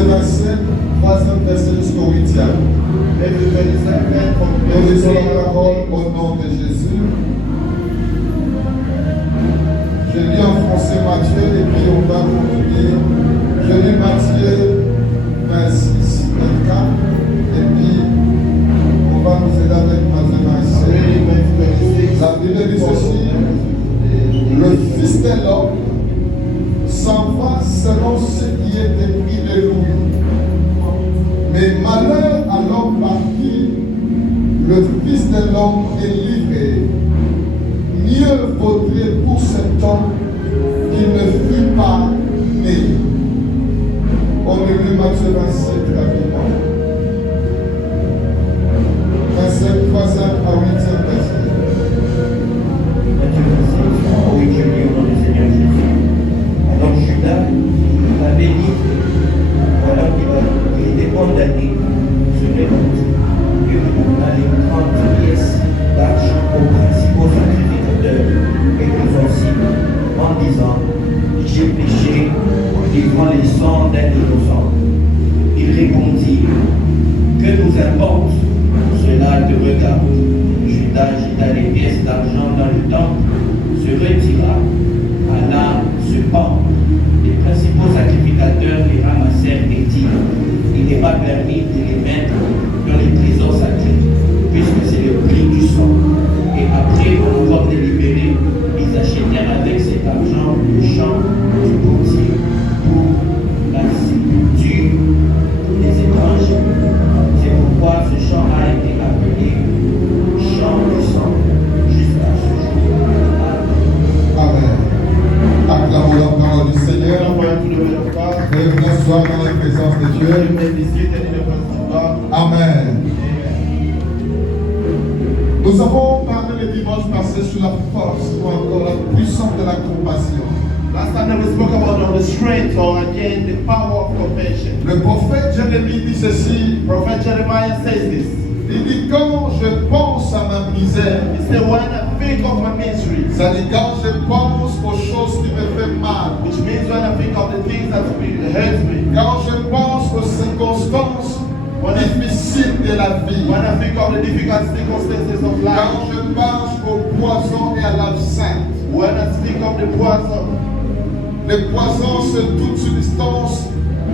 Matthieu 27, 3e verset jusqu'au 8e. Nous lisons la parole au nom de Jésus. Je lis en français Matthieu et puis on va continuer. Je lis Matthieu 26, 24 et puis on va nous aider avec Matthieu 27. La Bible dit ceci: le Fils de l'homme s'en va selon ce qui est écrit de lui. Mais malheur à l'homme par qui le Fils de l'homme est livré. Mieux vaudrait pour cet homme qu'il ne fût pas né. On lit Matthieu 27 rapidement. 27, 3e à 8e verset. Matthieu 26, 3 à 8, je lis au nom du Seigneur Jésus. Alors Judas l'a béni, voilà qu'il était condamné sur les routes. Il donna les 30 pièces d'argent aux principaux sacrificateurs et aux anciens, en disant: j'ai péché en livrant les sangs d'un innocent. Il répondit: que nous importe, cela te regarde. Judas jeta les pièces d'argent dans le temple, se retira, alla se pendre. Les principaux sacrificateurs les ramassèrent et dirent: il n'est pas permis de les mettre dans les trésors sacrés, puisque c'est le prix du sang. Et après en avoir délibéré, ils achetèrent avec cet argent le champ du portier pour la sépulture des étrangers. C'est pourquoi ce champ a été appelé champ du sang jusqu'à ce jour. Amen. Acclamons la parole du Seigneur. Et vous asseoir dans la présence de Dieu. Amen. Nous avons parlé le dimanche passé sur la force ou encore la puissance de la compassion. Last time we spoke about the strength or again the power of compassion. Le prophète Jérémie dit ceci. Prophet Jeremiah says this. Il dit: quand je pense à ma misère, He said, when I think of my misery, ça dit quand je pense aux choses qui me font mal, which means when I think of the things that hurt me, quand je pense aux circonstances difficiles de la vie, when I think of the difficult circumstances of quand life, je pense au poison et à l'absinthe. when I speak of the poison, Le poison, c'est toute substance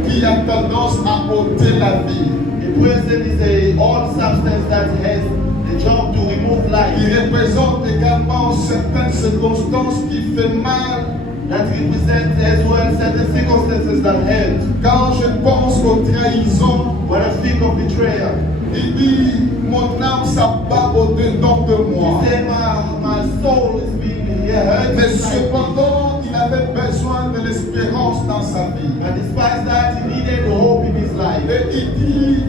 qui a tendance à ôter la vie. the poison is a all substance that has the job to remove life, Il représente également certaines circonstances qui font mal. that represents as well certain circumstances that hurt. Quand je pense aux trahisons, When I speak of betrayal, il dit: mon âme s'abat au-dedans de moi. he said my soul is being hurt. Mais cependant, il avait besoin de l'espérance dans sa vie. And despite that, he needed hope in his life. Et il dit: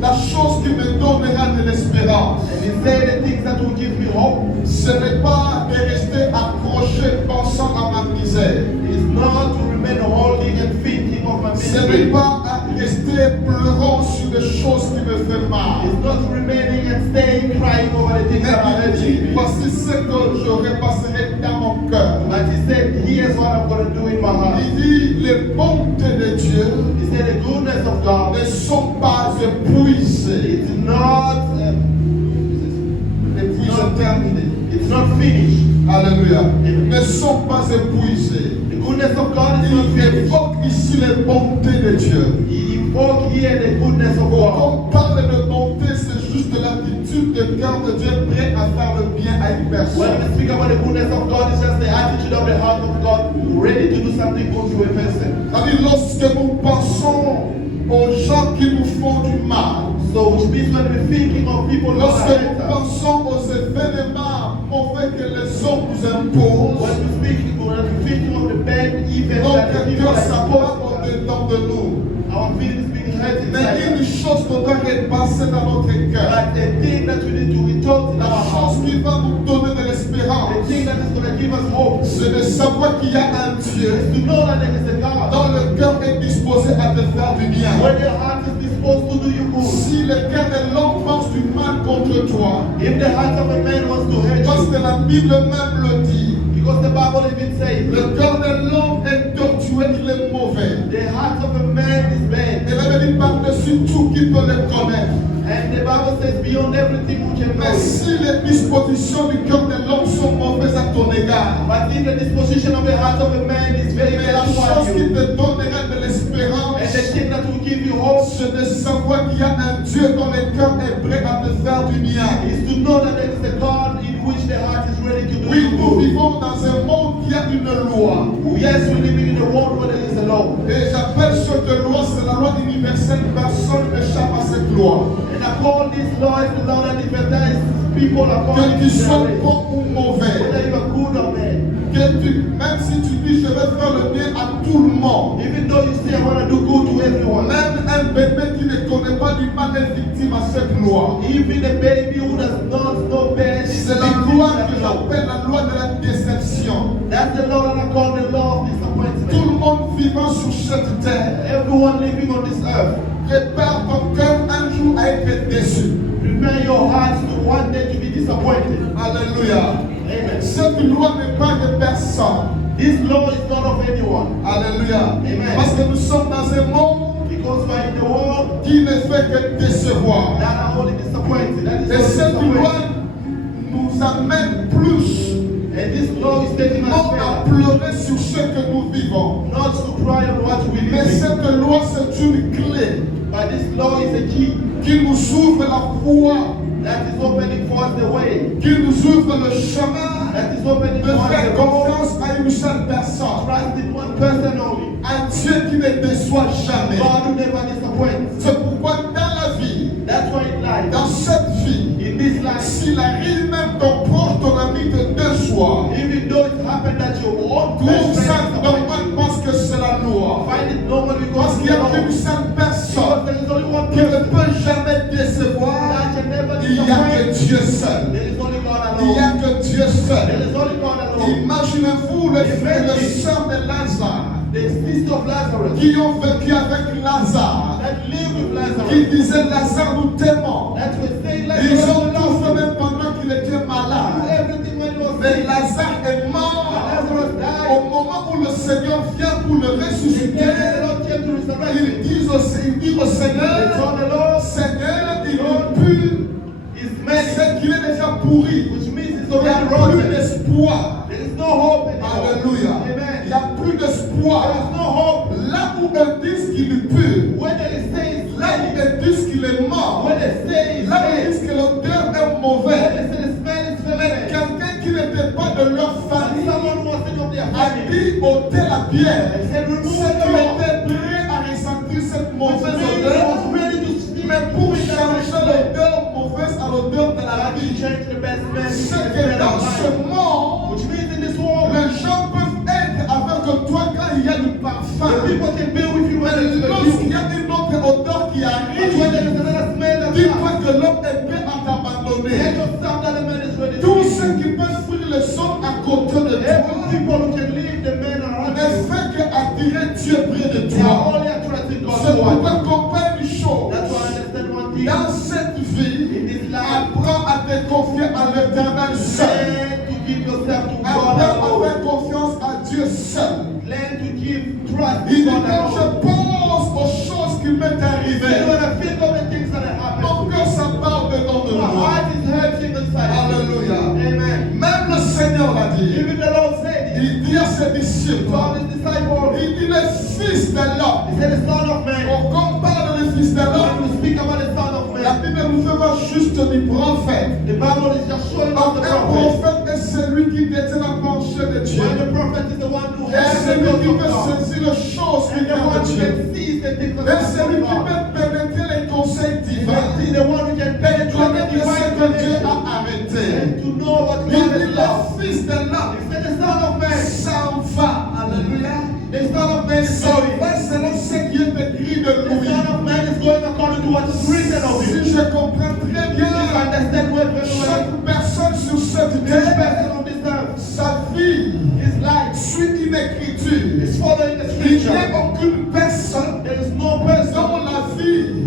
la chose qui me donnera de l'espérance, And he said the things that will give me hope ce n'est pas de rester accroché pensant à ma misère. is not to remain holding and thinking of my Ce n'est misery. pas à rester pleurant sur des choses qui me font mal. It's not remaining and staying crying over the things that are Mais il dit: hurting me. voici ce que je repasserai dans mon cœur. But he said, here's what I'm going to do in my heart. Il dit: les bontés de Dieu He said the goodness of God ne sont pas épuisées. is not it's not finished. Alléluia. Ne sont pas épuisées. The goodness of God is not Il finished. évoque ici les bontés de Dieu. He invoked here the goodness of Quand God. on parle de bonté, c'est juste l'attitude de cœur de Dieu prêt à faire le bien à une When personne. we speak about the goodness of God, it's just the attitude of the heart of God, ready to do something good to a person. C'est-à-dire, lorsque nous pensons aux gens qui nous font du mal, So, which means when we're thinking of people who lorsque are nous hurt us, pensons aux événements mauvais que les hommes nous imposent, when we're thinking of the bad events that the notre people cœur are s'abat supposed au-dedans de nous. our feelings being hurt Mais inside une us. chose doit repasser dans notre cœur. But the thing that we need to be taught in La our heart, chose qui va nous donner de the l'espérance, thing that is going to give us hope, c'est de savoir qu'il y a un Dieu is to know that there is a God. dont le cœur est disposé à te faire du bien. When your heart is disposed to do you good, Si le cœur de l'homme pense du mal contre toi, if the heart of a man wants to hurt parce you, que la Bible même le dit, because the Bible even says, le cœur de l'homme est tortueux, il est mauvais. the heart of a man qui peut le connaître. And the Bible says, beyond everything we can Mais know. si les dispositions du cœur de l'homme sont mauvaises à ton égard, But if the disposition of the heart of a man is very mais la bad chose towards qui you, te donnera de l'espérance, and the thing that will give you hope c'est de savoir qu'il y a un Dieu dont le cœur est prêt à te faire du bien. is to know that there is a God in which the heart is ready to do Oui, you nous good. vivons dans un monde qui a une loi. Yes, we live in a world where there is a law. Et j'appelle cette loi, c'est la loi universelle. Personne n'échappe à cette loi. And I call this law is the law that differentiates people according Que to tu their sois race. bon ou mauvais, Whether you are good or bad. même si tu dis je vais faire le bien à tout le monde, Even though you say I want to do good to everyone. même un bébé qui ne connaît pas du mal est victime à cette loi. Even a baby who does not know bad is C'est la victim loi of que that law. j'appelle la loi de la déception. That's the law that I call the law of Tout disappointment. le monde vivant sur cette terre, Everyone living on this earth, prépare ton cœur un jour à être déçu. prepare your hearts to one day to be disappointed. Alléluia. Amen. Cette loi n'est pas de personne. This law is not of anyone. Alléluia. Amen. Parce que nous sommes dans un monde Because we are in the world qui ne fait que décevoir. that are only disappointed. That is Et cette only loi disappointed. nous amène plus And this law is taking us non à further. pleurer sur ce que nous vivons. Not to cry on what we Mais live in. cette loi, c'est une clé But this law is a key qui nous ouvre la voie, that is opening for us the way. qui nous ouvre le chemin That is opening de for us faire the road. confiance à une seule personne. Trust in one person only. Un Dieu qui ne déçoit jamais. God who never disappoints. C'est pourquoi dans la vie, That's why in life, dans cette vie, in this life, s'il arrive même ton proche, ton ami te déçoit, even though it happened that your own trouve best ça friend normal disappointed you, parce que c'est la loi. find it normal Parce because qu'il n'y a qu'une seule because personne there is only one qui ne person peut jamais décevoir. that can never Il n'y a que disappoint. Dieu seul. There is only God Il n'y a alone. que Dieu There seul. is only God alone. Imaginez-vous le frère et le sœur de Lazare The sister of Lazarus qui ont vécu avec Lazare, that lived with qui Lazarus, disaient Lazare nous t'aimons. that was saying Ils Lazarus ont tout fait loved même pendant qu'il était you. malade. Everything when he was Mais sick. Lazare est mort. Lazarus died. Au moment où le Seigneur vient pour le The ressusciter, day the Lord came to resurrect him, ils disent au they Seigneur, told the Lord, Seigneur, il est pur, is mais many, c'est qu'il est déjà pourri. which means it's Il n'y a already plus rotten. d'espoir. There is no hope anymore. Alléluia. Amen. Il n'y a plus There d'espoir. is no hope. Là où ils disent qu'il est pur, When they say it's là où many, ils disent qu'il est mort, when they say it's là où ils many, disent que l'odeur est when mauvaise, they say the smell is mais feminine, quelqu'un qui n'était pas de leur and famille someone was sick of their a family, dit ôtez la bière. they said remove Ceux the qui law. étaient prêts à ressentir cette Which mauvaise means odeur, it was ready to speak. mais pour changer l'odeur mauvaise à l'odeur de la to vie, change the best man to c'est the que man dans of ce life. monde, Which means in this world, les gens peuvent être avec toi quand il y a du the parfum. people can be with you when there is Mais a lorsqu'il you. y a une autre odeur qui But when arrive, there is another smell that dis-toi comes, que l'homme est prêt à tell t'abandonner. yourself that the man is ready to Tous leave. ceux qui peuvent fuir le son à côté de Every toi people who can leave the men around ne you, fait qu'attirer Dieu près de they are toi. only attracting God C'est towards pourquoi you. comprends une chose. That's why I understand one thing. Dans cette vie, In this life, apprends à te confier à l'éternel seul. learn to give yourself to God Apprends à alone. faire confiance à Dieu seul. Learn to give trust Il to dit God quand je alone. pense aux choses qui m'est Then arrivées, when I think of the things that have happened, mon cœur s'embarque dedans de my moi. heart is hurting inside. Alléluia. Amen. Même le Seigneur l'a dit. Even the Lord said it. Il dit à ses disciples, Told his disciples, il dit le Fils de l'homme. he said, the Son of Man. Quand on parle du Fils de When l'homme, we speak about the Son of la Man, Bible nous fait voir juste du prophète. the Bible is just showing us Un the prophet. prophète est celui qui détient la pensée de Dieu. When the prophet is the one who Et has the celui thoughts qui of peut God. saisir les choses qui And the viennent one de who Dieu. can seize the things of Et celui qui God. peut pénétrer les conseils divins. And the one who can penetrate the Connaître ce divine que Dieu connection. a arrêté. And to know what Il God dit has done. le Fils de l'homme He said, the Son of Man. s'en va. Alléluia. The Son of Man is S'en going. va selon ce qui est écrit de The lui. Son of Man is going according to what is written of him. Si je comprends très If you bien, understand well, very well, chaque personne sur cette each terre, person on this earth, sa vie his life suit une écriture. is following the Il n'y scripture. a aucune personne There is no person dont la vie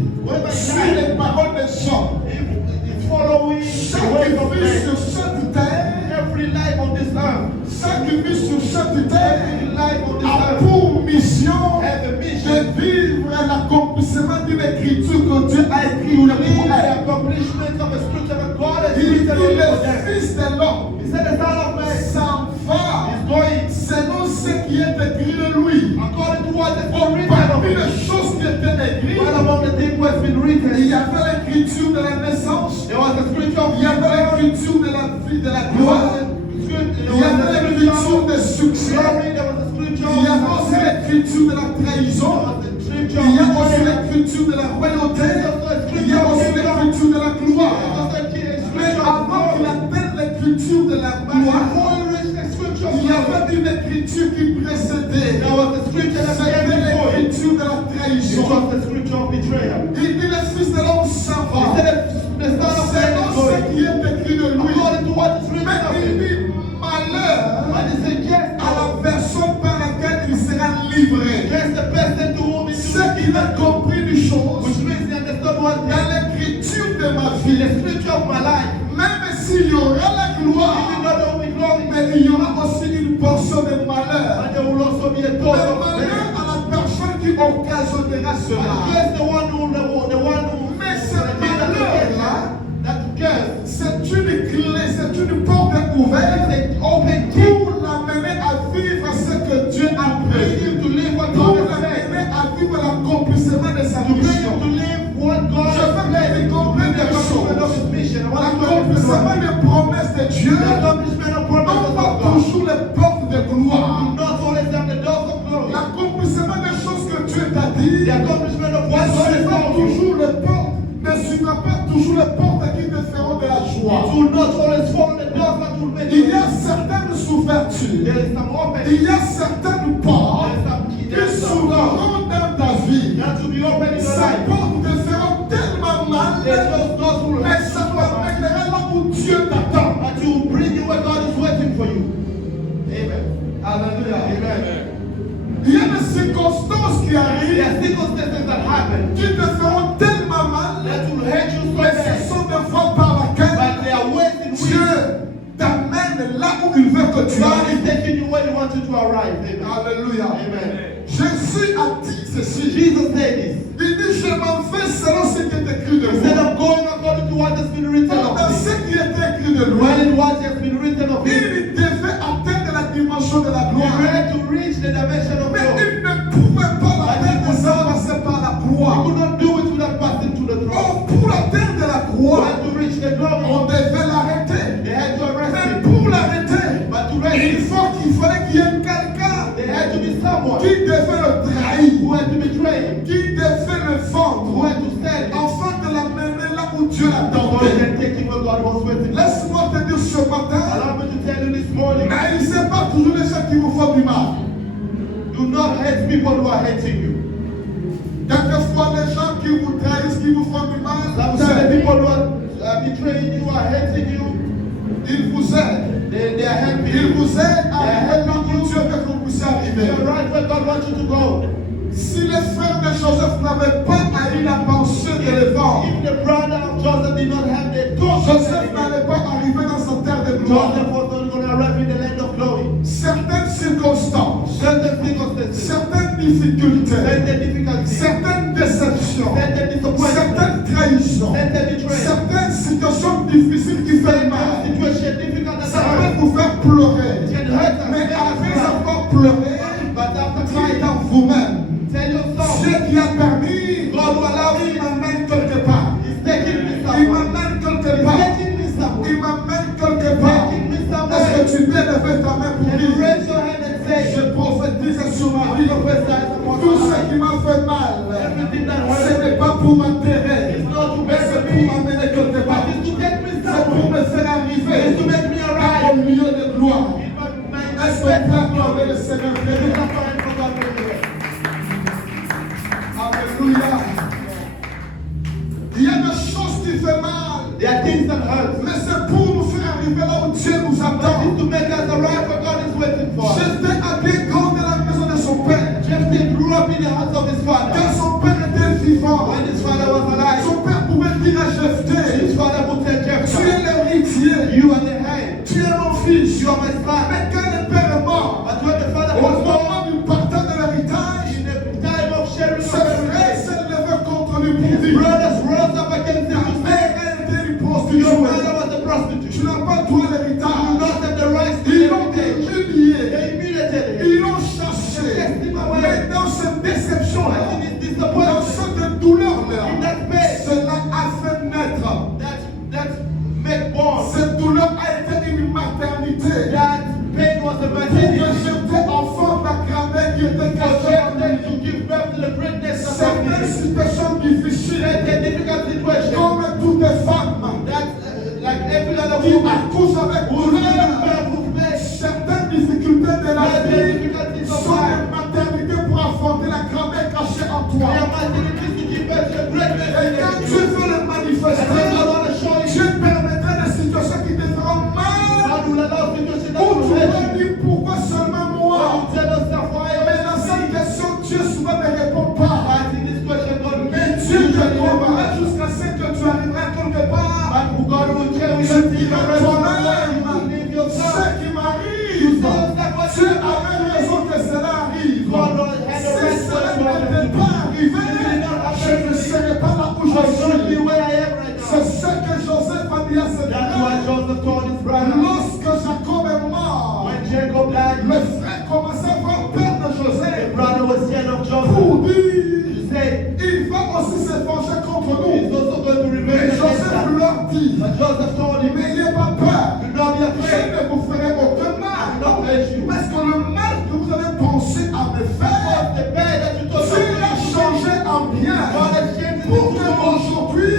suit les paroles des hommes. it's following the Chaque way of vie man. sur cette terre, Every life on this earth, chaque vie sur cette terre every life on this a earth pour mission has a de mission vivre l'accomplissement d'une écriture que Dieu a écrite pour The elle. accomplishment of a scripture that God has Il dit written over le them. Fils de l'homme He said the Son of Man s'en va is going selon ce qui est écrit de lui. according to what has been written of Parmi him. les choses qui étaient écrites, One among the things has been il written, y avait l'écriture de la naissance, there was the scripture of il y avait l'écriture de la vie, de la gloire, il y avait l'écriture de succès, glory, there was the scripture il y avait of aussi success, l'écriture de la there trahison, was the scripture il y a of aussi honor, l'écriture de la royauté, il y a aussi l'écriture de la gloire. Mais avant qu'il atteigne l'écriture de la gloire, before you reach the scripture of il y glory, avait une écriture qui précédait. there was the scripture that C'était came before it. l'écriture de la It trahison. was the scripture of betrayal. Il dit le Fils de l'homme s'en He va. said the Son of C'est Man is dans ce going qui est écrit de lui. according to what is written Mais of il him. dit malheur And he said, yes, à la personne par laquelle il sera livré. yes, the person to whom it Ce qu'il a compris une chose, which means he understood one dans thing. l'écriture de ma In vie, the scripture of my life, même s'il y aura la even gloire, though there will be glory, mais il y aura aussi une portion de malheur. and there will also be a Le dose of malheur pain. à la personne qui occasionnera cela. Yes, the one who Mais ce malheur-là, that curse, c'est une clé, c'est une porte ouverte they open key pour l'amener à vivre ce que Dieu a bring prévu. him to live what Pour God has said, l'amener à vivre l'accomplissement de sa to bring him mission. to live what God Je has veux que said, tu comprennes the des accomplishment of choses. his mission. I want to L'accomplissement des promesses de Dieu the accomplishment of promises non of pas God. toujours les portes de gloire. Not always have the doors of glory. L'accomplissement des choses que Dieu t'a dit The accomplishment of ne what God has suivra told you. toujours les portes, ne suivra pas toujours les portes qui te feront de la It joie. will not always follow the doors that will make Il you. y a certaines ouvertures, There is some opening. il y a certaines portes There is some key. qui There is some doors s'ouvriront dans ta vie. that will be open in your Ces life. portes te feront tellement mal, Those doors will mais ça t'amènera là où Dieu t'attend. and to bring you where God is waiting for you. Amen. Alléluia. Amen. Il y a des circonstances qui There arrivent are circumstances that happen qui te feront tellement mal, that will hurt you so mais ce bad, sont des fois par laquelle but there are ways in which Dieu t'amène là où il veut que tu God ailles. is taking you where He wants you to arrive. Amen. Alléluia. Amen. Jésus a dit ceci. Jesus said this. Il dit, je m'en vais selon ce qui est écrit de Instead moi. of going according to what has been written Dans of ce me, qui est écrit de lui, when what has been written of him, il devait atteindre la dimension de la he gloire. had to reach the dimension of Mais glory. il ne pouvait pas l'atteindre sans passer par la He croix. could not do it without passing to the throne. Or, pour atteindre la He croix, had to reach the glory. on devait l'arrêter. They had to arrest Mais him. pour l'arrêter, But to arrest il him, fallait qu'il y ait quelqu'un there had to be someone qui devait le trahir, who had to betray him, qui devait le who vendre, had to sell him, afin de l'amener là où Dieu so l'attendait. he can take him where God was waiting. Laisse-moi te dire ce matin, Allow me to tell you this morning, mais il ne sait pas toujours les gens qui vous font du mal. do not hate people who are hating you. Quelquefois, les gens qui vous trahissent, qui vous font du mal, Sometimes the people who are betraying you, are hating you, ils vous aident. they are helping Ils you. vous aident à arriver là où Dieu veut que vous puissiez arriver. You're right where God wants you to go. Si les frères de Joseph n'avaient pas eu la pensée de les vendre, If the brother of Joseph did not have the thought of Joseph selling him, n'allait pas arriver dans sa terre de gloire. Joseph was not going to arrive in the land of glory. Certaines circonstances, Certain circumstances, certaines difficultés, certain difficulties, certaines déceptions, certain disappointments, certaines trahisons, certain betrayals, certaines situations difficiles qui font mal, situation difficult that ça hurt. peut vous faire pleurer. It can hurt us. Mais après avoir pleuré, But after dites crying, en vous-même, tell yourself, Dieu qui a permis, God will allow il me. m'amène quelque part. He's taking me Il somewhere. m'amène quelque He's part. taking me somewhere. Il m'amène quelque part. Taking me somewhere. Est-ce que tu peux lever ta main pour Can you dire, raise your hand and say, je prophétise sur ma vie, tout ce qui m'a fait mal, everything that ce hurt n'est pas pour m'enterrer, is not to mais make c'est me, pour m'amener quelque but part. it's to take me C'est pour somewhere. me faire It's to arriver make me au arrive. milieu de gloire. In my Est-ce que tu as accordé le Seigneur There is Dieu? a time for God to do it. Alléluia. Il y a des choses qui font mal, There are things that hurt. mais c'est pour nous faire arriver là où Dieu nous attend. It's to make us arrive where God is waiting for. J'étais à bien grand de la maison de son père. Jephthah grew up in the house of his Quand father. son père était vivant, When his father was alive, son père pouvait dire à Jephthé, his father would tell tu es Jephthah, l'héritier, you are the head, tu es mon fils. you are my son. Mais quand le père est mort, But when the father au was born, moment du partage de l'héritage, in the time of sharing sa qui était caché en lui. to give birth to the greatness of Certaines God. situations difficiles, There's a difficult situation comme toutes les femmes that, like every other qui woman, accouchent avec who live douleur. birth with flesh, Certaines difficultés de la there's a vie difficulties of sont life. des maternités pour affronter la grammaire cachée en toi. There are activities to give birth to the greatness Et in quand you. Dieu veut le And manifester, then I want to show you, Dieu permettra des situations qui te feront mal. God will allow situations that Où will tu hurt vas you. dire pourquoi seulement moi. You tell yourself why Mais dans cette you question, Dieu souvent ne répond pas. asking this question, God will Mais make Dieu te you conduira jusqu'à ce que tu arriveras quelque part. But God will tell you Je that dis you à will toi-même, leave yourself. ce qui m'arrive, Dieu avait raison que cela arrive. Si cela n'était pas arrivé, je ne serais pas là où je I should be suis. where I am right C'est now. ce que Joseph a dit à ses That's why frères. Joseph told his brother, Lorsque Jacob est mort, when Jacob died, le frère commençait à voir peur de the Joseph brother was scared of Joseph. pour dire, To say, il va aussi se venger contre he's nous. also going to Mais revenge against Joseph us. leur dit, But Joseph told him, n'ayez pas peur, do not be je afraid. ne vous ferai aucun I will mal. not hurt you. Parce que le mal que vous avez pensé à me faire, The bad that you told Dieu l'a changé en bien. God has changed it Pour into que good. aujourd'hui,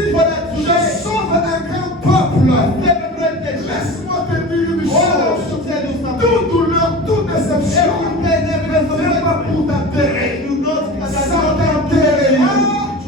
je sauve un grand peuple. Seven great nations. Laisse-moi te dire une Oh, chose. to tell you something. Toute douleur, toute déception, Every pain, every ne vient pas pour t'enterrer. you know that Ça God t'enterrera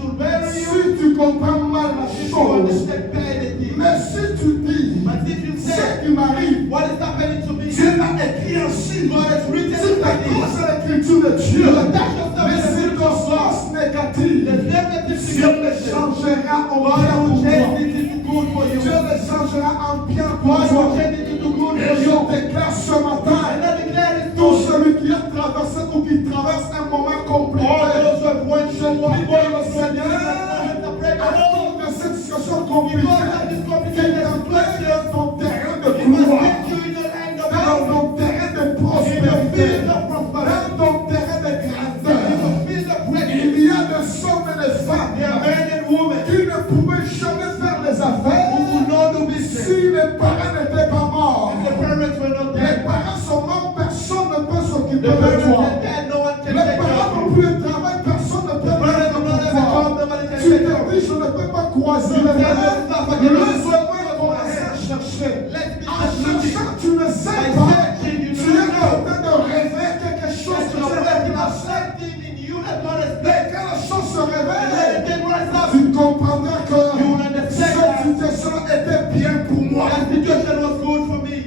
to bury you. si tu comprends mal la If you chose. understand pain and things. Mais si tu dis, But if you ce say, qui m'arrive, what is happening to me? Dieu l'a écrit ainsi. God has written Si it ta like cause this. est l'écriture de Dieu, You attach yourself mais to the circonstances négatives, The negative Dieu les situation. changera en God bien will pour toi. change it into good for you. Dieu les changera en bien pour God toi. will change it into good Et for je you. déclare ce matin, And I declare this tout to celui qui a traversé ou qui traverse un moment all compliqué, those who have went through what prie God le has Seigneur, à cause de cette situation compliquée, qui t'empêche ton terrain de He must gloire, take you in the land of dans power. ton terrain de In the prospérité, field of prosperity. dans ton terrain de In grandeur. the field of greatness. Il y a des hommes et des There are femmes men and women qui ne pouvaient jamais faire les who affaires will not do business. si les parents n'étaient pas morts. If the parents were not Les there, parents sont morts, personne ne peut s'occuper the de parents toi. are dead, no one can Les take care parents of n'ont you. plus de travail, personne ne peut The parents faire do de not have a toi. job, nobody can Tu take te care of you. dis, je ne peux pas croiser les bras. Laisse-moi commencer à chercher. Let me En just look cherchant, at tu ne sais By pas. searching, you Tu do es not know. en train de rêver quelque chose that que you tu are working as on something in you that God has Mais done. quand la chose se And when révèle, it can rise up, tu comprendras que You will understand cette that. situation était bien pour moi. that situation was good for me.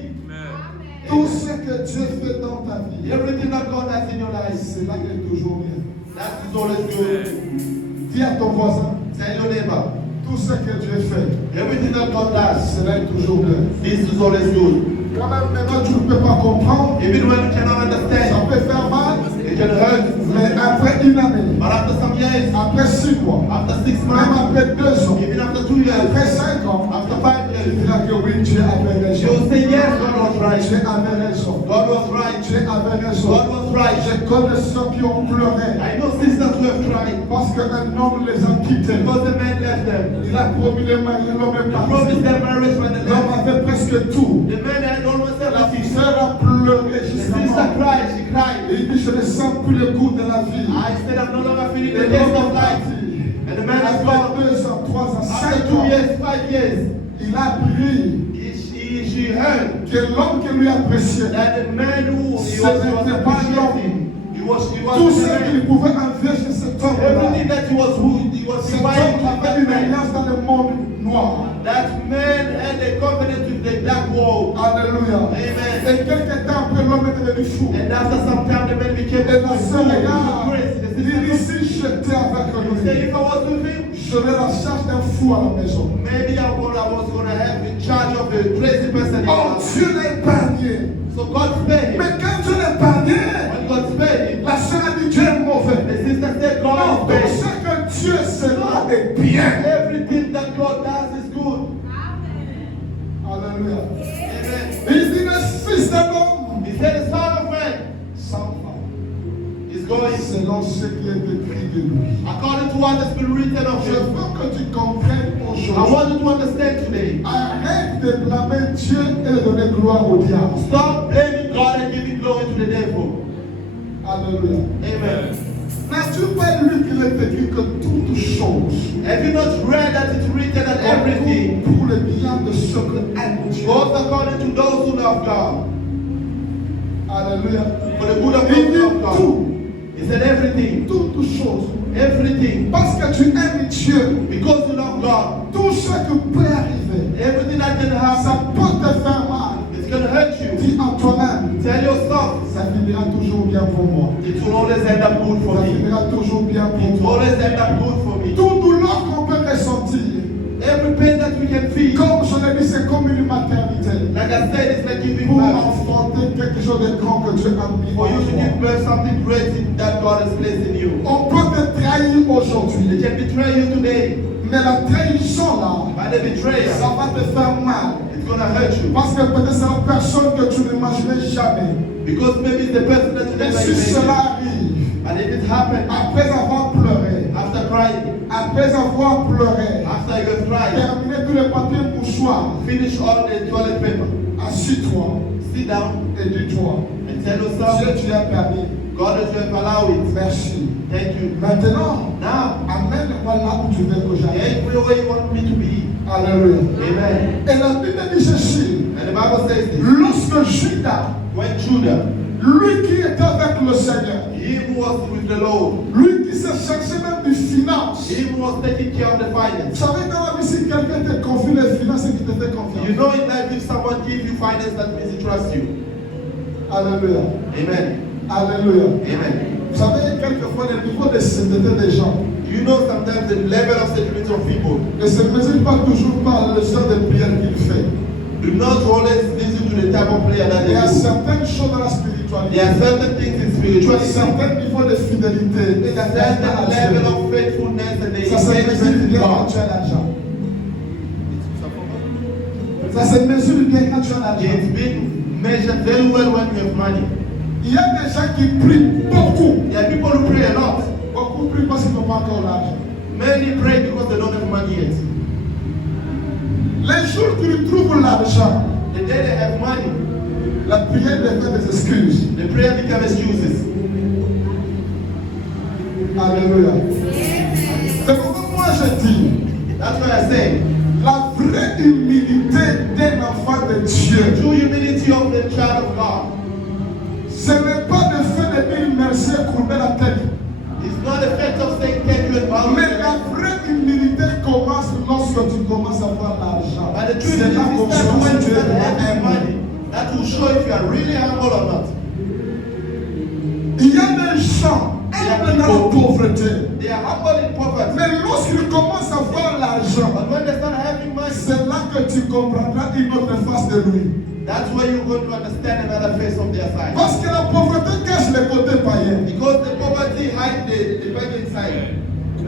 Tout ce que Dieu fait dans ta vie, Everything that God has in your life, cela est toujours bien. that is always good. Dis à ton voisin, Tell your neighbor, tout ce que Dieu fait, everything that God does, cela est toujours bien. this is always good. Quand même maintenant tu ne peux pas comprendre, Even when you cannot ça understand, peut faire mal, it can hurt. mais après une année, But after some years, après 6 mois, after 6 même months, après 2 ans, even after 2 years, après 5 ans, after 5 tu years, diras que oui, Dieu avait you raison. will say, yes, God was right. Dieu avait raison. God was right. Dieu avait raison. God was right. Je connais ceux qui ont pleuré I know sisters who have tried parce qu'un homme les a quittés. because the man left them. Il a promis les marier, l'homme est He parti. promised them marriage when they L'homme left. avait presque tout. The man had almost La everything. sœur a pleuré The jusqu'à sister mort. cried, she cried. Et il dit, je ne sens plus le goût de la vie. I said, I'm no longer feeling Et the taste l'homme of est life. parti. And the man is Après gone. 2 ans, 3 ans, After 5 2 ans, years, 5 years, il a appris she heard que l'homme qui lui appréciait, that the man who Ce he was n'était pas appreciating, he was tout ce the qu'il man. pouvait envier chez cet homme-là, Everything that he was cet dividing homme to avait that une man. alliance dans le monde noir. That man had a covenant with the black world. Alléluia. Amen. Et quelque temps après, l'homme est devenu fou. And after some time, the man became Et la sœur regarde, crazy. The il dit, sister si j'étais avec he said, lui, if I was with him, j'aurais la charge d'un fou à la maison. maybe I was going to have in charge of a crazy person. in Oh, our house. Dieu l'a épargné. So God spared him. Mais quand Dieu l'a épargné, When God spared him, la sœur a dit, Dieu est mauvais. the sister said, Non, God tout is ce bad. que Dieu cela est bien. Everything that God does is good. Alléluia. Amen. Il dit, le fils d'un homme, He said, the son of man sans femme, is going selon ce qui est écrit de lui. according to what has been written of Je him. veux que tu comprennes I aujourd'hui. want you to understand today. Arrête de blâmer Dieu et de donner gloire au diable. Stop blaming God and giving glory to the devil. Alléluia. Amen. N'as-tu pas lu qu'il est écrit que toutes choses Have you not read that it's written that everything pour le bien de ceux que aiment Dieu? goes according to those who love God? Alléluia. For the good of Il those who dit love God. tout, He said everything. toutes choses. Everything. Parce que tu aimes Dieu, Because you love God. tout ce qui peut arriver, Everything that can happen, ça peut te faire mal. it's going to hurt you. Dis en toi-même, Tell yourself, ça finira toujours bien pour moi. it will always end up good for Ça me. finira toujours bien It pour will moi. always end up good for me. Toute douleur qu'on peut ressentir, Every pain that we can feel, comme je l'ai dit, c'est comme une maternité. like I said, it's like giving Pour birth. enfanter quelque chose de grand que Dieu a mis For you en to toi. give birth something great that God has placed in you. On peut te trahir They aujourd'hui, can betray you today, mais la trahison là, but the betrayal, ça va te faire mal. it's going to hurt you. Parce que peut-être c'est la personne que tu n'imaginais jamais. Because maybe it's the person that you Et never si imagined. cela arrive, And if it happened, après avoir pleuré, after crying, après avoir pleuré, after you have cried, terminé tous les papiers mouchoirs, finish all the toilet paper, assis-toi sit down et dis-toi, and tell Dieu, yourself, tu as permis. God has just allowed it. Merci. Thank you. Maintenant, Now, amène-moi là où tu veux que j'aille. every way you want me to be. Alléluia. Amen. Et la Bible dit ceci. And the Bible says this. Lorsque Judas, When Judah, lui qui était avec le Seigneur, he who was with the Lord, lui qui s'est cherché même des finances. he who was taking care of the Vous finance. savez, dans la vie, si quelqu'un te confie les finances, c'est qu'il te fait You confiance. know in life if someone gives you finance, that means he trusts you. Alléluia. Amen. Alléluia. Amen. Vous savez, quelquefois, le niveau de sainteté des gens You know sometimes the level of security of people ne se mesure pas toujours par le genre de prière qu'il fait. do not always listen to the type of prayer that Il y a they do. certaines choses dans la There spiritualité. are certain things in Il y a spirituality, certains niveaux de fidélité. Et a certain level of faithfulness and the ça se mesure engagement bien in quand God. tu as l'argent. Ça se mesure bien quand tu as l'argent. It's been measured very well when you have money. Il y a des gens qui prient beaucoup. There are people who pray a lot. Beaucoup prient parce qu'ils n'ont pas encore l'argent. Many pray because they don't have money yet. Les jours qu'ils trouvent l'argent, The day they have money, la prière devient des excuses. the prayer becomes excuses. Alléluia. C'est pourquoi moi je dis, That's why I say, la vraie humilité d'un enfant de Dieu, true humility of the child of God ce n'est pas le fait de dire merci et courber la tête. is not the fact of saying thank you and bow Mais your la head. vraie humilité commence lorsque tu commences à avoir l'argent. But the truth C'est is, là qu'on it's that voit when si tu you es start having vraiment humble. money, that will show if you are really humble or not. Il y a des gens humbles dans la pauvreté. They are humble in poverty. Mais lorsqu'ils commencent à avoir l'argent, But when they start having money, c'est là que tu comprendras une autre face de lui. that's where you're going to understand another face of their side. Parce que la pauvreté cache le côté païen. Because the poverty hides the pagan side.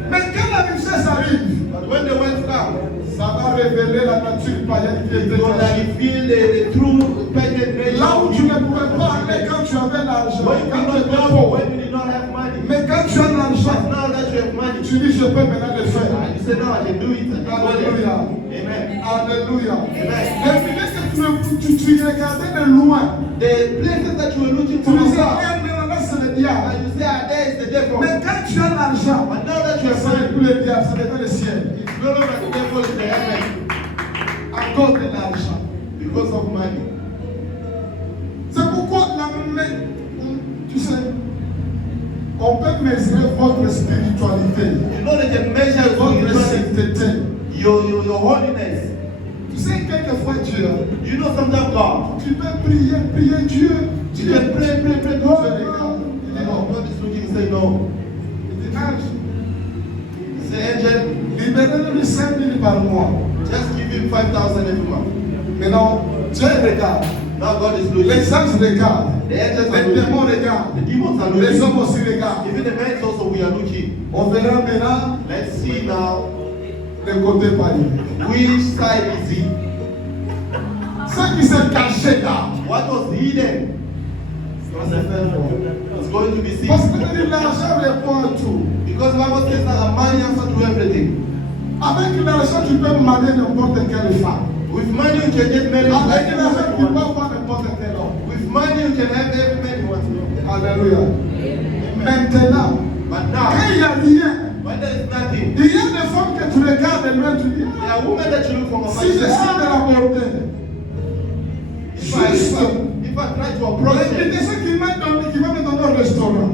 Mais quand la richesse arrive, But when the wealth comes, ça va révéler la nature païenne qui était you're going to cachée. reveal the true pagan nature Là où of tu you. ne pouvais pas aller quand tu avais l'argent, When you quand tu cannot étais go, pauvre. when you did not have money. Mais quand tu as But l'argent, now that you have money, tu dis je peux maintenant le faire. and you say, no, I can do it. I can go there. Alléluia. Amen. Alléluia. Amen. Les filets que tu regardais de loin, The places that you were looking tu for disais, are ah, mais là c'est le diable. and you say, ah, there is the devil. Mais quand tu as l'argent, But now that you have ce n'est money, plus le diable, ce n'est pas le ciel. it's no longer the devil in the heaven À cause de l'argent. because of money. C'est pourquoi tu sais, on peut mesurer votre spiritualité, You know they can measure votre your sainteté. your holiness. Tu sais, quelquefois Dieu, You know sometimes God, tu peux prier Dieu. you Dieu can pray. Dieu God, regarde. Il dit non. God is looking, say no. Il dit ange, Say angel, libérez-le de 5 000 par mois. just give him 5,000 every month. Mais non, Dieu regarde. Now God is looking. Les anges regardent. The angels are Les démons looking. regardent. The demons are Les looking. hommes aussi regardent. Even the men also we are looking. On verra maintenant Let's see now le côté païen. which side is he. Ce qui s'est caché là. What was hidden is going to be seen. Parce que l'argent répond à tout. Because the Bible says that a money answer to everything. Avec l'argent, tu peux marier n'importe quelle femme. With money you can get married. Avec l'argent, tu peux With avoir n'importe quel homme. money you can have every man you want to know. Alléluia. Maintenant, But quand now, il n'y a rien, when there is nothing, il y a des femmes que tu regardes et loin, tu dis, there are women that you look for. si j'essaie de l'aborder, juste, If I try to approach et them, ce qui va me donner au restaurant.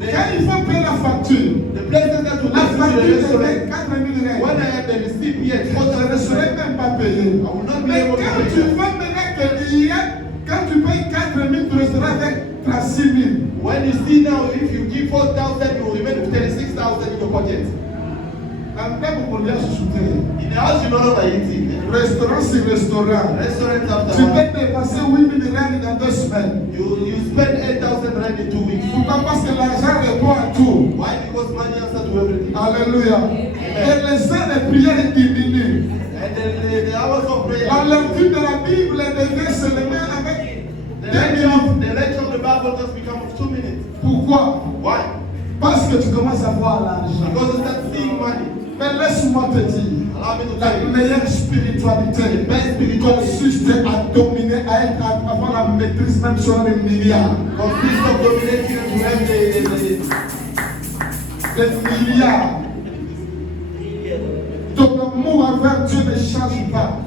Quand il faut payer la facture, the places that will la take me to facture the c'est restaurant, 4 000 when I règles. have the receipt here, Je ne serai même pas payé. I will not be Mais able to quand pay tu them. vois maintenant qu'il y a, quand tu payes 4 000, tu resteras avec 36 000. When you see now, if you give 4,000, you will remain with 36,000 in your pocket. En fait, vous pourriez ajouter. In the house, you know what I eat. Restaurant sur restaurant. Restaurant after Tu one. peux dépasser 8 000 règles dans 2 semaines. You spend 8,000 rand in 2 weeks. Pourquoi? Parce que l'argent répond à tout. Why? Because money answers to everything. Alléluia. Et les heures de prière diminuent. And then the hours of prayer. La lecture de la Bible devient seulement avec The 2 minutes. lecture of the Bible just becomes 2 minutes. Pourquoi? Why? Parce que tu commences à voir l'argent. Because you start seeing money. Mais laisse-moi te dire, Allow me to la tell you. meilleure spiritualité consiste à dominer, à avoir la maîtrise même sur les milliards. Consists of dominating and to have Les milliards. Ton amour envers Dieu ne change pas.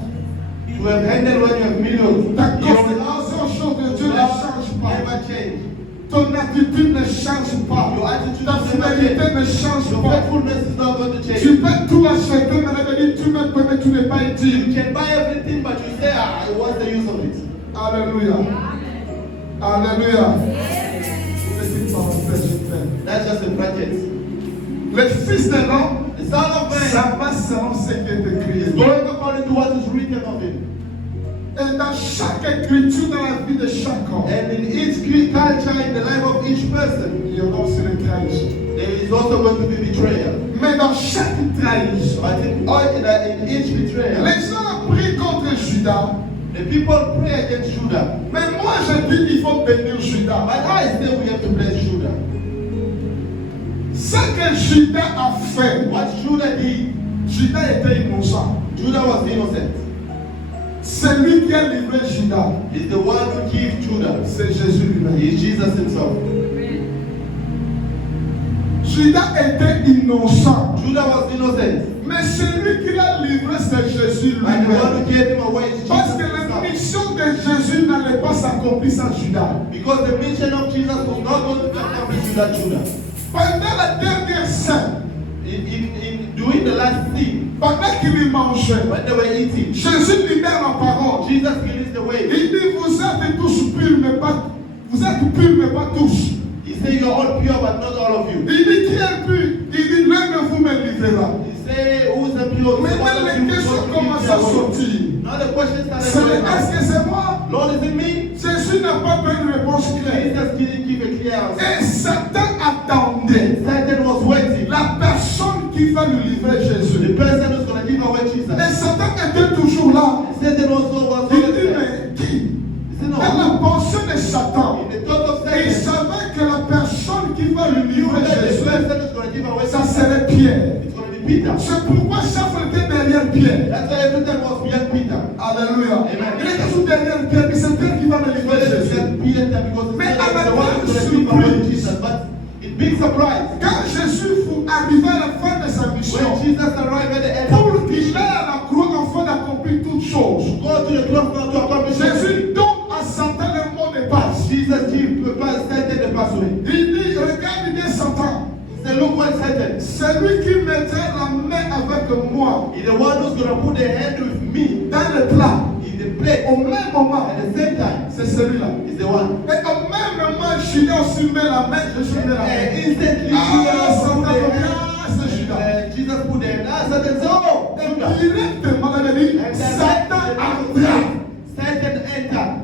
to have handled when you have millions. Ta Your considération aux choses de Dieu ne change pas. never change. Ton attitude ne change pas. Your attitude Ta fidélité ne change Your pas. faithfulness is not going to change. Tu peux tout acheter, mais la vérité, tu me permets, tu n'es pas You utile. can buy everything, but you say, what's the use of it? Alléluia. Alléluia. Petite parenthèse, je fais. That's just a bracket. Le Fils de l'homme, The Son of Man ça va selon ce qui est écrit. is going according to what is written of him. Et dans chaque écriture, dans la vie de chaque homme, And in each culture, in the life of each person, il y aura aussi le trahison. there is also going to be betrayal. Mais dans chaque trahison, But in each betrayal, les gens ont pris contre Judas. the people pray against Judah. Mais moi, je dis qu'il faut bénir Judas. But I say we have to bless Judah. Ce que Judas a fait, What Judah did, Judas était innocent. Judah was innocent. C'est lui qui a livré Judas. He's the one who gave Judah. C'est Jésus lui-même. He's Jesus himself. Judas était innocent. Judah was innocent. Mais celui qui l'a livré, c'est Jésus And the one lui-même. who gave him away is Jesus Parce que la himself. mission de Jésus n'allait pas s'accomplir sans Judas. Because the mission of Jesus was not going to be accomplished without Judah. Pendant la dernière scène, In doing the last thing, pendant qu'il mangeait, when they were eating, Jésus libère la parole. Jesus released the way. Il dit, vous êtes tous purs, mais pas, vous êtes purs, mais pas tous. He said, you're all pure, but not all of you. Il dit, qui est pur? Il dit, l'un de vous me livrera. He said, who's the pure? Maintenant, les questions commencent à sortir. Now the question C'est started. est-ce que c'est moi? Lord, is it me? Jésus n'a pas donné une réponse claire. Jesus didn't give a clear answer. Et Satan attendait Satan was waiting. la personne qui va lui livrer Jésus. The person who's going to give away Jesus. Et Satan était toujours là. Satan was Il always dit, there. mais qui? He said, Dans no. la pensée de Satan, In the thought of il Satan, savait que la personne qui va lui you livrer know that the Jésus, person who's going to give away ça Jesus, serait Pierre. it's going to be Peter. C'est pourquoi Saul était derrière Pierre. That's why everything was behind Peter. Alléluia. Amen. Il était toujours derrière Pierre, mais c'est Pierre qui va me livrer Jésus. Peter because Mais it's à la the one who's going to give surprise. away Jesus. But it big surprise. Quand Jésus fut arrivé à la fin de sa mission, When Jesus arrived at the end pour of the qu'il mission, aille à la croix afin d'accomplir toutes choses, go to the cross now to accomplish Jésus donne à Satan le mot de passe. Jesus gave Satan the password. Il dit, regarde bien Satan, He said, look what Satan. celui qui mettra la main avec moi He's the one who's going to put the hand with me dans le plat, in the plate. au même moment, At the same time, c'est celui-là. he's the one. Et au même moment, Judas aussi met la main, Jésus met la And main. instantly, Ah, Satan, Judas put the regarde, c'est Judas. hand. Jesus put the hand. Ah, Satan said, oh, Judas. Directement, la Bible dit, And Satan entra. Satan entered.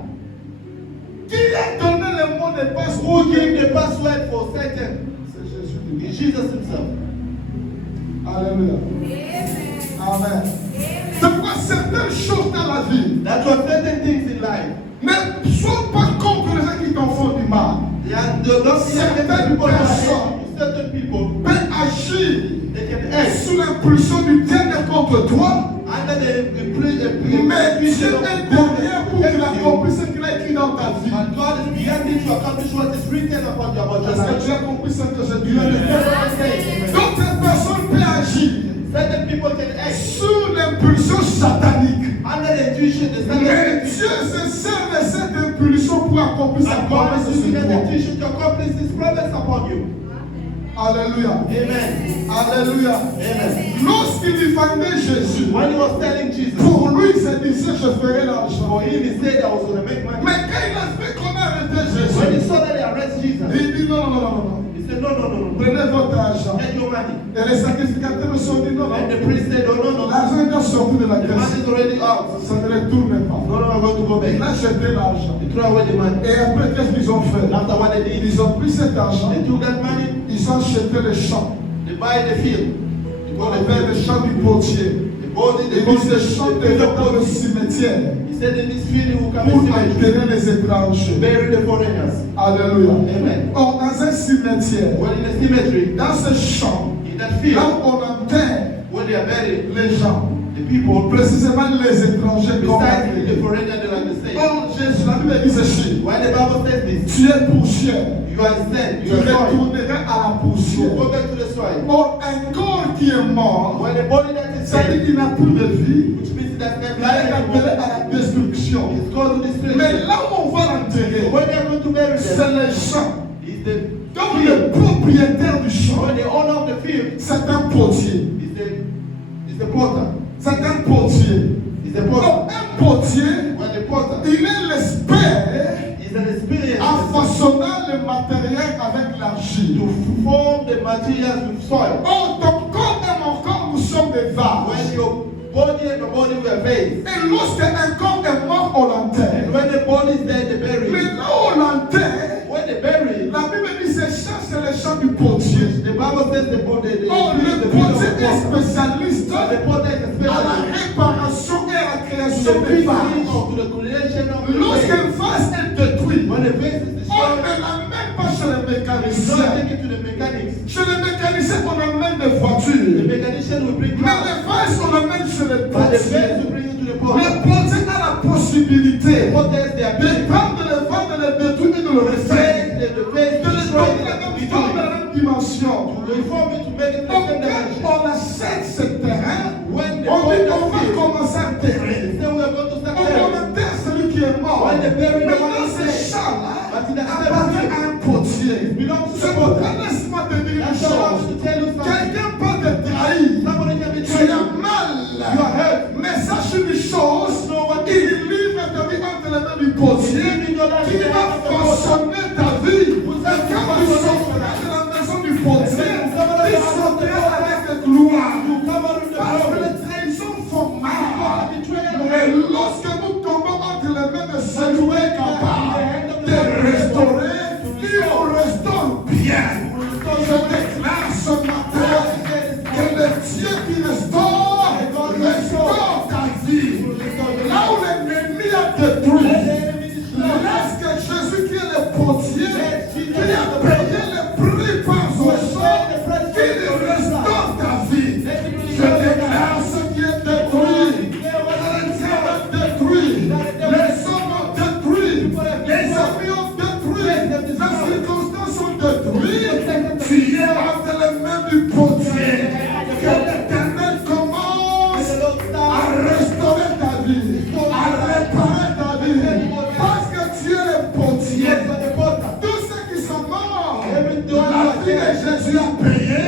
Qui a donné le mot de passe? Who gave the password for Satan? C'est Jésus. It's Jesus himself. Alléluia. Amen. C'est pourquoi certaines choses dans la vie That's what certain things in life. ne soient pas contre les gens qui t'en font du mal. Certain people, Peuvent agir they can act sous l'impulsion du diable contre toi under Under the Mais Dieu est derrière pour qu'il accomplisse ce qu'il a écrit dans ta vie. And God is behind you to accomplish what is written upon your Est-ce que life. tu as compris ce que je dis? You understand what I'm saying? Donc cette personne peut agir Certain people can act sous l'impulsion satanique. under the intuition, the Mais standard. Dieu se sert de cette impulsion pour accomplir sa And God promesse is using sur that toi. intuition to accomplish His promise upon you. Alléluia. Amen. Alléluia. Amen. Lorsqu'il lui vendait Jésus, When he was telling Jesus, pour lui, il se disait, je ferai l'argent. for him, he said I was going to make money. Mais quand il a fait qu'on a arrêté When Jésus, he saw that they arrest Jesus, il dit non, non, non, non, non. he said, no. Prenez votre argent. Get your money. Et les sacrificateurs se sont dit non, And non. the priest said, no. L'argent est déjà sorti de la The caisse. money is already out. Ça ne retourne pas. No, I'm going to go Il back. a jeté l'argent. They threw away the money. Et après, qu'est-ce qu'ils ont fait? And after what they did, Ils ont pris cet argent. they took that money, Ils ont acheté les champs. they buy the field. They On go the appelle les field. champs du potier. They bought it, Et they bought puis ces champs it. devaient dans le cimetière He said in this field, he will come pour and cemetery, enterrer les étrangers. bury the foreigners. Alléluia. Amen. Or, dans un cimetière, Well, in the cemetery, dans ce champ, in that là field, où on enterre where they are buried, les gens, the people, précisément les étrangers besides the combattus. foreigners, they like the same. Or, Jésus, la Bible dit ceci, When the Bible says this, tu es poussière, you are sent, tu you are soil. retourneras à la You poussière. go back to the soil. Or, un corps qui est mort, When the body that is ça dit dead, qu'il n'a plus de vie, which means that il life est appelé anymore, à la destruction. it's called to destruction. Mais là où on va l'enterrer, When they are going to bury c'est them, les champs. is the Donc le propriétaire du champ, when the owner of the field c'est un potier. is the potter. C'est un potier. Is the Donc potter. un potier, When the potter il est l'expert is an experience en façonnant le matériel avec l'argile. to form the materials with soil. Oh, ton corps et mon corps, nous sommes des vases. When your body and the body were raised, Et lorsqu'un corps est mort, on l'enterre. and when the body is dead, they bury Mais it. là où on l'enterre, When they bury it, la Bible dit c'est champ, c'est le champ du potier. the Bible says the body, Oh, le potier est spécialiste the potter is a à la specialist réparation et à la to création the des fixing vases. or to the creation of the Lorsqu'un vase. vase est détruit, When the vase is on destroyed, ne l'amène pas chez le it's not mécanicien. taken to the mechanics. Chez le mécanicien, on amène des The voitures. mechanician will bring Mais cars, les vases, on amène chez le but the vase potier. will bring it to the Le potter. potier a la possibilité The potter is their de ability prendre le vase, de le détruire et de le refaire. the vase De le destroy donner it, la to même forme, redo la it. même dimension. To reform it, to make it the Donc, same dimension. quand on achète ce terrain, When the on dit potter on va feels, commencer à terrer. then we are going to start On burying. enterre celui qui est mort. When they bury the one Maintenant, who's ce dead, champ-là but in the appartient à un potier. belongs to C'est the pourquoi potter. laisse-moi te dire une That's why I want chose. to tell you something. Quelqu'un peut te trahir. Somebody can Tu betray as you. mal. You are hurt. Mais sache une chose. Il livre ta vie entre les mains du potier qui va façonner ta vie. Et quand tu sortiras de la maison du potier, tu sortiras avec gloire. Parce que les trahisons font mal. Mais lorsque nous tombons entre les mains de celui qui est capable de restaurer, il nous restaure bien. Je déclare ce matin que le Dieu qui restaure ta vie. Là où l'ennemi a détruit, laisse que Jésus qui est le potier, qui a payé le prix par son sang, qui restaure ta vie. Je déclare ce qui est détruit. Les détruit, les hommes ont détruit, les amis ont détruit, les circonstances ont détruit. Tu es entre les mains du potier. Que l'Éternel commence à restaurer ta vie, à réparer ta vie. Parce que tu es le potier. Tous ceux qui sont morts, la vie de Jésus a payé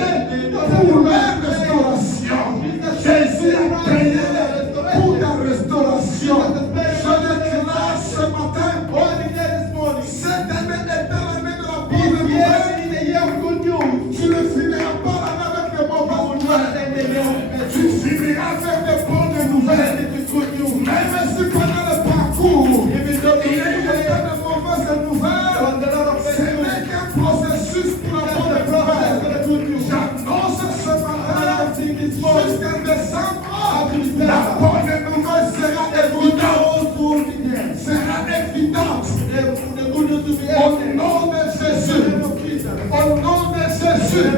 pour leur restauration. Jésus a payé pour ta restauration. Je déclare ce matin, cette année est l'année de la bonne nouvelle. Tu ne finiras pas l'année avec de mauvaises nouvelles. Tu finiras avec de bonnes nouvelles. Même si pendant le parcours, il y a eu de mauvaises nouvelles, ce n'est qu'un processus pour la bonne nouvelle. J'annonce ce matin, jusqu'en décembre, la bonne nouvelle sera évidente. Sera évidente. Au nom de Jésus. Au nom de Jésus.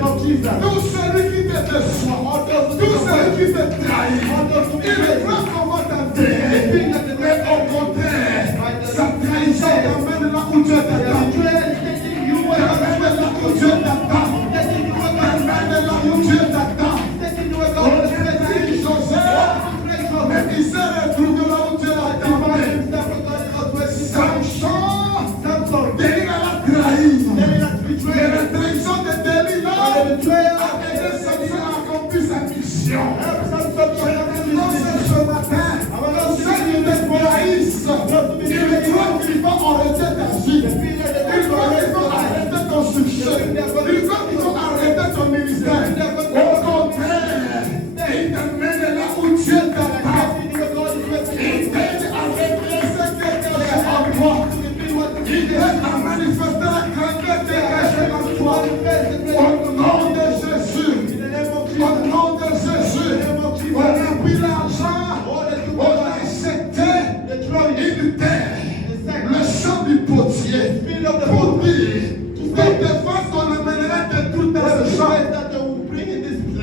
Tout celui qui te déçoit, Tout celui qui te trahit, il est croit qu'on va t'enterrer. Mais au contraire, sa trahison t'amène là où Dieu t'attend. T'amène là où Dieu t'attend. T'amène là où Dieu t'attend. On a trahi Joseph, mais il s'est retrouvé là où Dieu l'attendait. Samson, Delilah l'a trahi. Mais la trahison de Delilah a aidé Samson à accomplir sa mission. Non, c'est ce matin, ceux qui te trahissent, ils croient qu'ils vont arrêter ta vie. Ils croient qu'ils vont arrêter ton succès. Ils croient qu'ils vont arrêter ton ministère. Au contraire, ils t'amènent là où Dieu t'attend. Ils t'aident à réaliser quelque chose en toi. Il est à manifester la grandeur dégagée en toi. Au nom de Jésus. Au nom de Jésus. On a pris l'argent. On a accepté une terre. Le champ du potier. Pour dire, pour défendre ton amènerait de tout ce champ.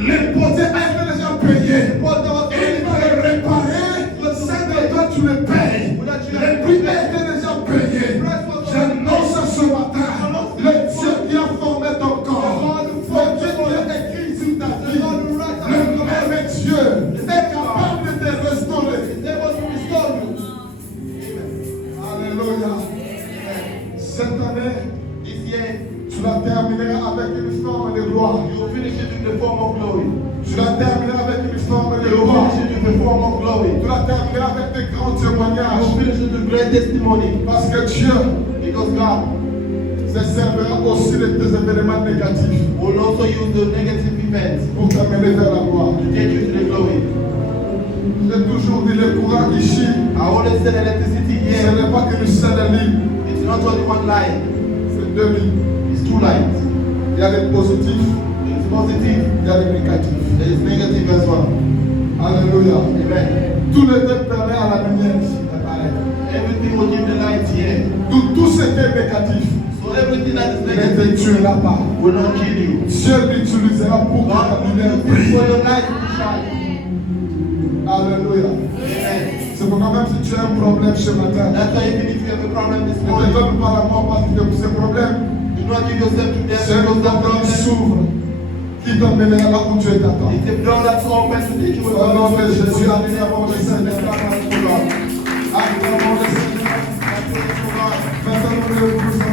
Le potier a été déjà payé. Il va le réparer. Ça de toi tu le payes. Le prix a été déjà payé. J'annonce ce matin, le Dieu qui a formé ton corps, le Dieu qui a écrit sur ta vie, le même Dieu est capable de te restaurer. Alléluia. Cette année, tu la termineras avec une forme de gloire. You will finish it in the form of glory. Tu la termineras avec une forme de You will gloire. finish it in the form of glory. Tu la termineras avec de grands You témoignages. will finish it with great testimony. Parce que Dieu Because God se servira aussi de tes événements négatifs will also use the negative events pour t'amener vers la gloire. to take you to the glory. J'ai toujours dit le courant ici, I always said electricity ce here. n'est pas qu'une seule ligne, It's not only one light. c'est deux lignes. It's two lights. Il y a les positifs, It's positive. il y a les négatifs. There is negative as well. Alléluia. Amen. Tout le temps permet à la lumière ici d'apparaître. Everything will give the light here. Tout ce qui est négatif So everything that is ne te negative tuera pas. will not kill you. Dieu l'utilisera pour que la God will lumière use it brille. for your light to shine. Alléluia. Amen. C'est pourquoi même si tu as un problème ce matin, That's why even if you have a problem this ne te morning, donne pas la mort parce que ce problème, do not give yourself to death c'est une because that porte qui problem s'ouvre, qui t'emmènera là où Dieu t'attend. is a door that's open to take you Au away nom from de Jésus, Jesus. acclamons le Seigneur, acclamons le Seigneur. Acclamons le Seigneur. Maintenant, nous le